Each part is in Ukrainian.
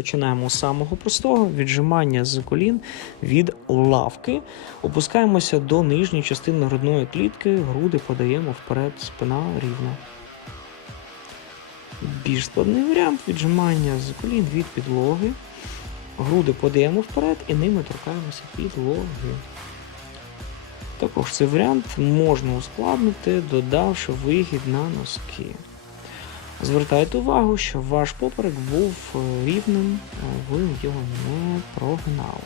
Починаємо з самого простого віджимання з колін від лавки. Опускаємося до нижньої частини грудної клітки, груди подаємо вперед, спина рівна. Більш складний варіант віджимання з колін від підлоги. Груди подаємо вперед і ними торкаємося підлоги. Також цей варіант можна ускладнити, додавши вихід на носки. Звертайте увагу, що ваш поперек був е, рівним, ви його не прогинали.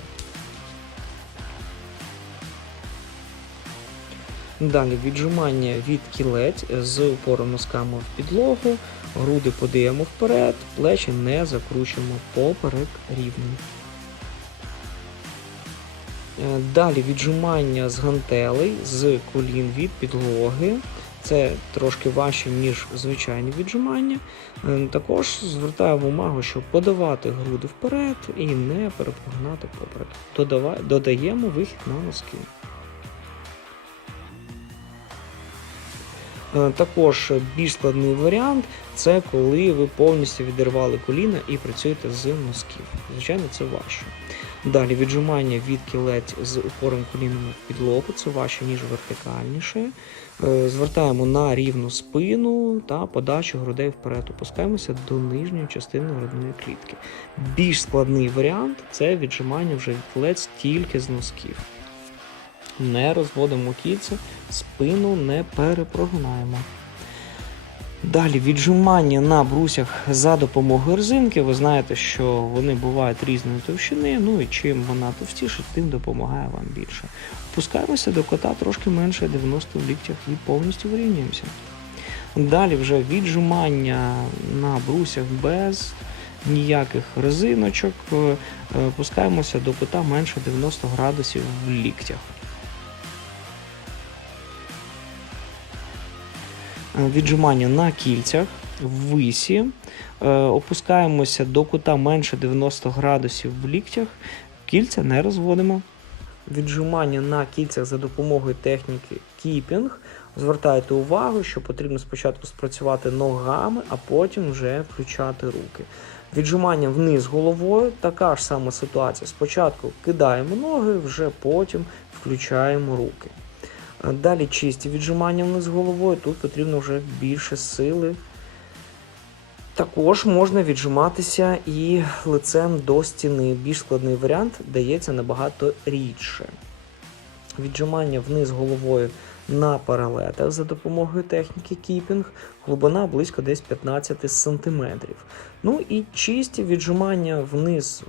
Далі віджимання від кілець з упором носками в підлогу, груди подаємо вперед, плечі не закручуємо, поперек рівний. Е, Далі віджимання з гантелей з колін від підлоги. Це трошки важче, ніж звичайне віджимання. Е, Також звертаємо увагу, щоб подавати груди вперед і не перепогнати поперек. Додаємо вихід на носки. Е, Також більш складний варіант це коли ви повністю відірвали коліна і працюєте з носків. Звичайно, це важче. Далі віджимання від кілець з упором колінами в підлогу, це важче, ніж вертикальніше. Е, Звертаємо на рівну спину та подачу грудей вперед. Опускаємося до нижньої частини грудної клітки. Більш складний варіант це віджимання вже від кілець тільки з носків. Не розводимо кільця, спину не перепрогинаємо. Далі віджимання на брусях за допомогою резинки. Ви знаєте, що вони бувають різної товщини, ну і чим вона товстіша, тим допомагає вам більше. Опускаємося до кота трошки менше 90 в ліктях і повністю вирівнюємося. Далі вже віджимання на брусях без ніяких резиночок. Е, е, до кота менше 90 градусів в ліктях. Віджимання на кільцях в висі. Е, Опускаємося до кута менше 90 градусів в ліктях. Кільця не розводимо. Віджимання на кільцях за допомогою техніки кіпінг. Звертайте увагу, що потрібно спочатку спрацювати ногами, а потім вже включати руки. Віджимання вниз головою, така ж сама ситуація. Спочатку кидаємо ноги, вже потім включаємо руки. Далі чисті віджимання вниз головою, тут потрібно вже більше сили. Також можна віджиматися і лицем до стіни. Більш складний варіант дається набагато рідше. Віджимання вниз головою на паралетах за допомогою техніки кіпінг, глибина близько десь 15 см. Ну і чисті віджимання вниз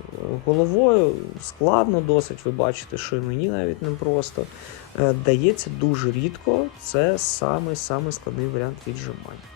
головою складно досить, ви бачите, що і мені навіть не просто. Е, Дається дуже рідко, це самий самий складний варіант віджимань.